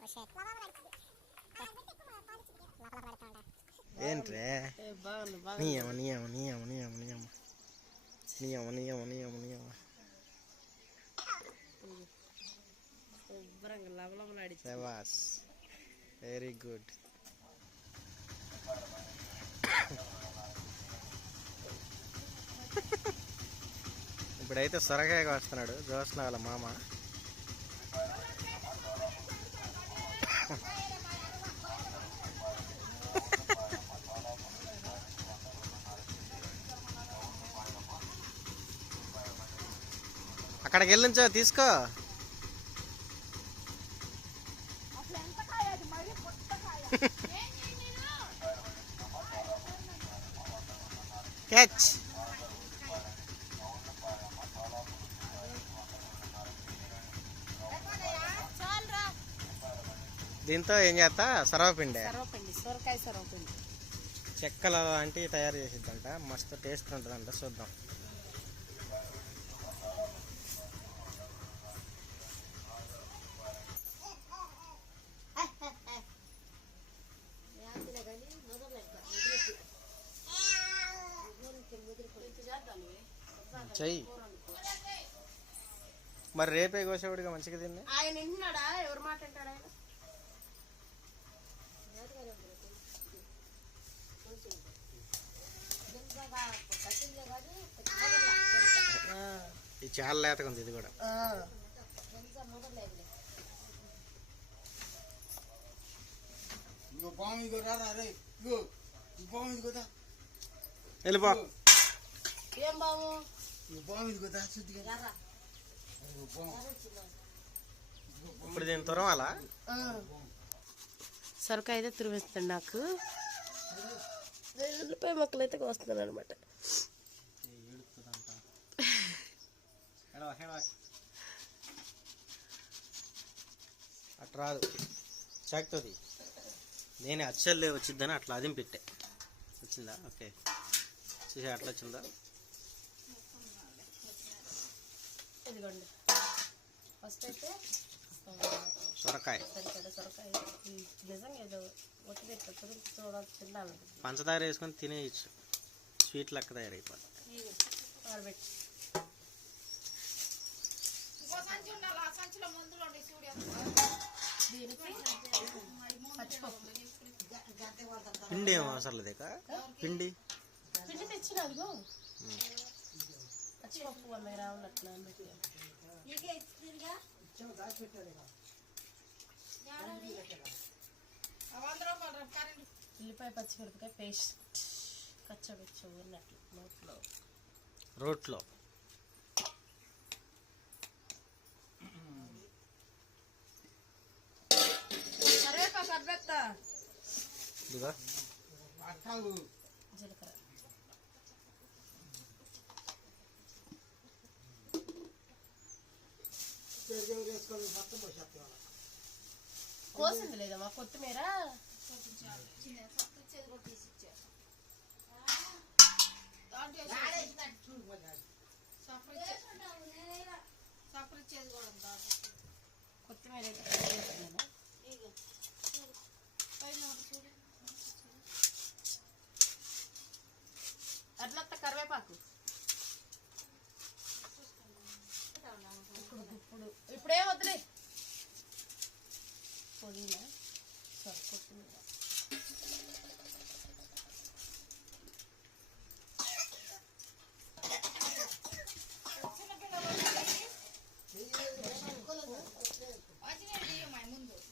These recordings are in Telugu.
అన్నం గేదెలకి ఏంట్రే ఏ, బాగుంది బాగుంది నీయమ్మ నీయమ్మ నీయమ్మ నీయమ్మ నీయమ్మ నీయమ్మ నీయమ్మ నీయమ్మ నీయమ్మ శుభ్రంగా లవలవలాడి శబాస్ వెరీ గుడ్ ఇప్పుడైతే సొరకాయ వస్తున్నాడు జోస్న వాళ్ళ మామ అక్కడికి వెళ్ళించో తీసుకో క్యాచ్ దీంతో ఏం చేస్తా? సర్వపిండి. సర్వపిండి సొరకాయ సర్వపిండి. చెక్కల లాంటివి తయారు చేసిద్దంట. మస్తు టేస్ట్ ఉంటుందంట. చూద్దాం. చెయ్యి. మరి రేపే కోసేవాడిగా మంచిగా తింది ఆయన వింటున్నాడా? ఎవరు మాట ఆయన? ఇది చాలా లేతగా ఉంది ఇది కూడా. వెళ్ళిపో. ఏం బాబు ఇప్పుడు దీని తురమాలా సొరకాయ అయితే తురిమిస్తాడు నాకు. ఉల్లిపాయ మొక్కలు అయితే వస్తున్నాను అనమాట అట్లా రాదు. చాకుతుంది. నేను అచ్చల్లే వచ్చిద్దని అట్లా అదిం పెట్టే వచ్చిందా? ఓకే. చూసి అట్లా వచ్చిందా? ఇదిగోండి. ఫస్ట్ అయితే సొరకాయ. సరిపడ సొరకాయ. నిజంగా ఏదో ఒట్టి పెట్టి తురిమి చూడాలి తినాలి పంచదార వేసుకొని తినేయచ్చు. స్వీట్ లెక్క తయారైపోతుంది ఆరబెట్టి. దీనికి పచ్చిపప్పు. పిండి ఏం అవసరం లేదు పిండి? పిండి తెచ్చిన అదిగో. పచ్చిపప్పు అన్నయ్య రావులు అట్లా పెట్టి ఉల్లిపాయ పచ్చిమిరపకాయ పేస్ట్. కచ్చబెచ్చు ఊరినట్లు నోట్లో. రోట్లో. జీలకర్ర. మొత్తం పోసేస్తాం కోసింది లేదమ్మా కొత్తిమీర కొత్తిమీర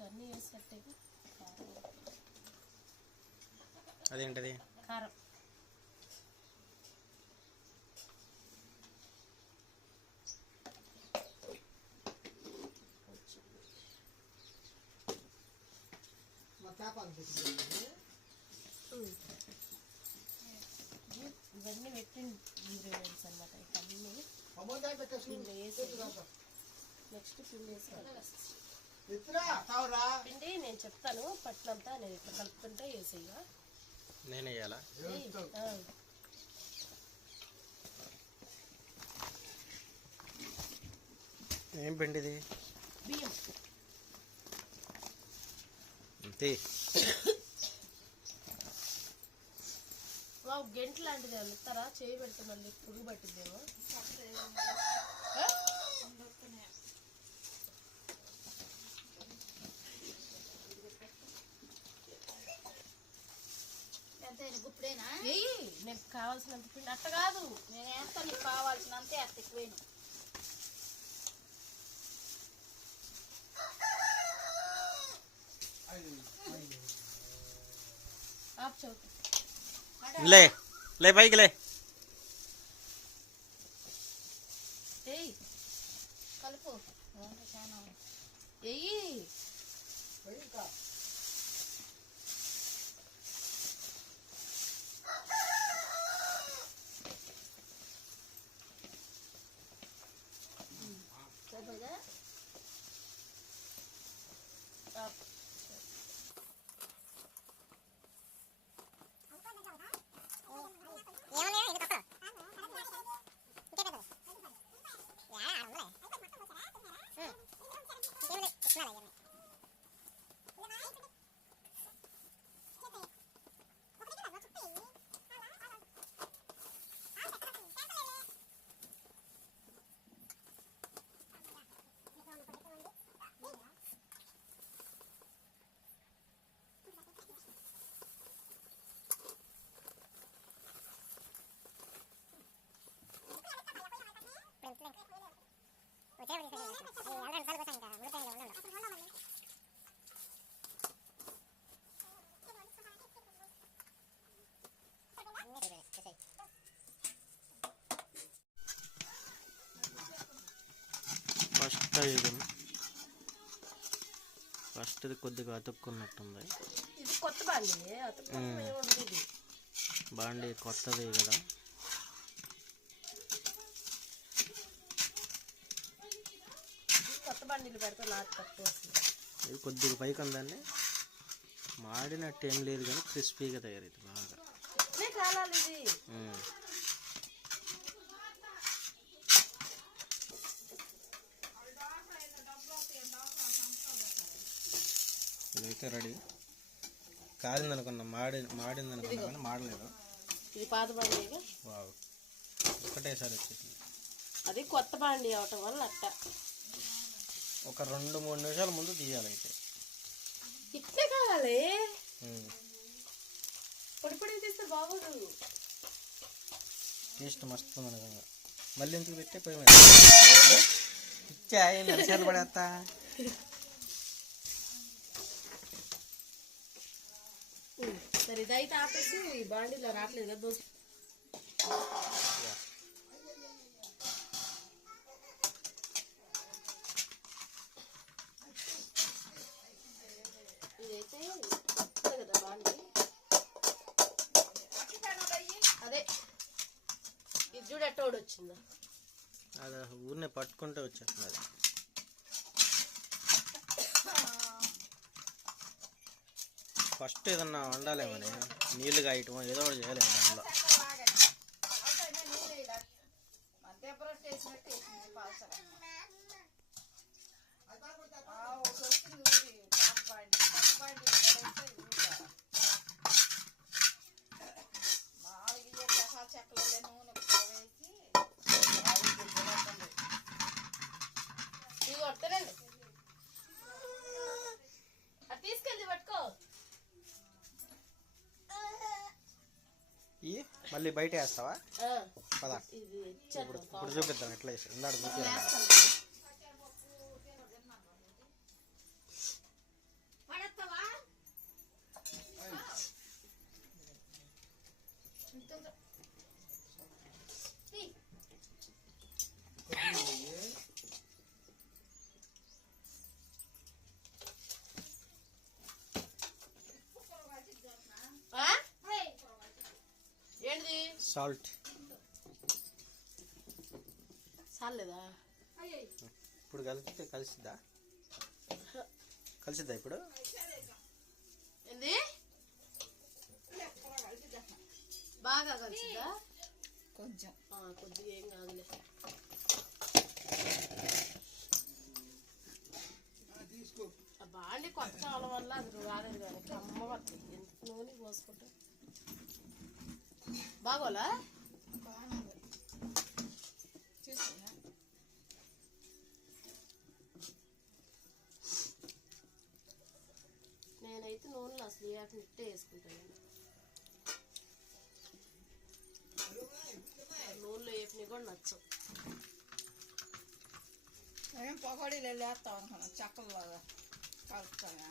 అన్నీ వేసినట్టే అదేంటది? కారం. ఇవన్నీ పెట్టిన ఇంగ్రీడియంట్స్ అనమాట ఇవన్నీ నెక్స్ట్ పిండి వేసుకోవాలి. పిండి నేను చెప్తాను. పట్టినంతా నేను ఇట్లా కలుపుతుంటే వేసేయ నేను వేయాలా? ఏం పిండిది? బియ్యం. అంతే గెంట్ లాంటిది. ఇస్తారా చేయి పెడితే మళ్ళీ పురుగు పట్టిద్దేమో. నీకు కావాల్సినంత పిండి అట్ట కాదు. నేను ఎంత నీకు కావాల్సినంతే అంత ఎక్కువేను లే లే పైకి లే ఏయ్ కలుపు దాంట్లో చాలా ఉంది. ఏయ్ ఇంకా సరిపోయిందా? ఆఫ్ ఫస్ట్ ఇది ఫస్ట్ ఇది కొద్దిగా అతుక్కున్నట్టుంది. బండి. కొత్తది కదా. ఇది కొద్దిగా పైకి ఉందండి మాడినట్టు ఏం లేదు కానీ క్రిస్పీగా తయారైంది బాగా. ఇదైతే రెడీ. కాలింది అనుకున్నా మాడి మాడింది అనుకున్నా కానీ మాడలేదు. ఇది పాత బండి వావ్. ఒకటేసారి వచ్చేసింది అది కొత్త బండి అవటం వల్ల అట్ట. ఒక రెండు మూడు నిమిషాల ముందు తీయాలి అయితే. ఇట్లే కావాలి. పొడి పొడి తీస్తే బాగోదు. టేస్ట్ మస్తు ఉంది నిజంగా. మళ్ళీ ఎందుకు పెట్టే పోయి ఇచ్చా పడేస్తా సరే ఇదైతే ఆపేసి ఈ బాండీలో రావట్లేదు కదా దోశ ఇదైతే కదా బాండీ. అదే ఇది చూడు ఎట్టోడు వచ్చిందో. అది ఊరినే పట్టుకుంటే వచ్చేస్తుంది ఫస్ట్ ఏదన్నా వండాలేమని నీళ్ళు కాయటం ఏదో ఒకటి చేయలేము దాంట్లో. మధ్యప్రదేశ్ చేసినట్టు వేసింది పాల్సర. ఆ, ఒకటి వచ్చింది ఊరి పాత బండి. కొత్త బండి పడేస్తే ఊరిగా. మామూలుగా ఇయ్యే చెక్క చెక్కలలో నూనె వేసి తీసుకెళ్ళి పట్టుకో ఈ మళ్ళీ బయట వేస్తావా? పద. ఇప్పుడు చూపిద్దాం ఎట్లా వేసి చూపించాను వేస్తాను. ఆ? ఏంటిది సాల్ట్. చాలేదా ఇప్పుడు కలిపితే కలిసిద్దా? కలిసిద్దా ఇప్పుడు? ఏంది? బాగా కలిసిందా కొంచెం. ఆ, కొద్దిగా ఏం కాదులే. బాండి కొత్త కావడం వల్ల అది రాలేదు కానీ అమ్మ పడుతుంది ఎంత నూనె పోసుకుంటా? బాగోలా? నేనైతే నూనెలో అసలు వేప నిట్టే వేసుకుంటాను. నూనెలో వేపని కూడా నచ్చవు. ఏం పకోడీలు వెళ్ళేస్తాం అనుకున్నాం చక్కలాగా కలుపుతాను.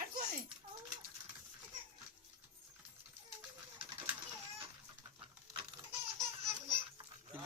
అడుకొని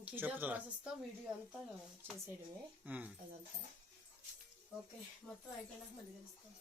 ఇంక ఇదే చెప్తా. ప్రాసెస్తో వీడియో అంతా చేసేయడమే. అదంతా ఓకే మొత్తం అయిపోయినాక మళ్ళీ కలుస్తాం